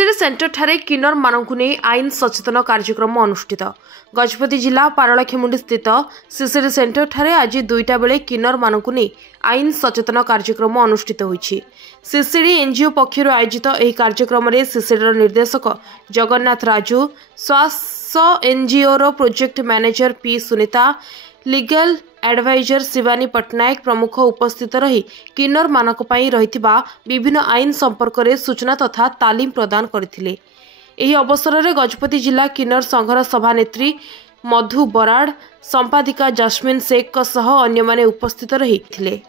CCD centre ठारे किन्नर मानकु नै आईन सचेतन कार्यक्रम अनुष्ठित। गजपति जिला पारलाखेमुंडी स्थित सीसीडी सेंटर ठारे आज 2टा बेले किन्नर मानकु नै आईन सचेतन कार्यक्रम अनुष्ठित होईछि। सीसीडी एनजीओ पक्षर आयोजित ଏହି कार्यक्रम सीसीडी निर्देशक जगन्नाथ राजू, स्वास्थ्य NGO project manager P Sunita, legal adviser Shivani Patnaik प्रमुख उपस्थित रही किन्नर मानक पई रहिथिबा विभिन्न आईन संपर्क में सूचना तथा तालीम प्रदान करथिले। एही अवसर में गजपति जिला किन्नर संघर सभानेत्री मधु बराड़, संपादिका जस्मिन शेख सह अन्य माने उपस्थित रही थिले।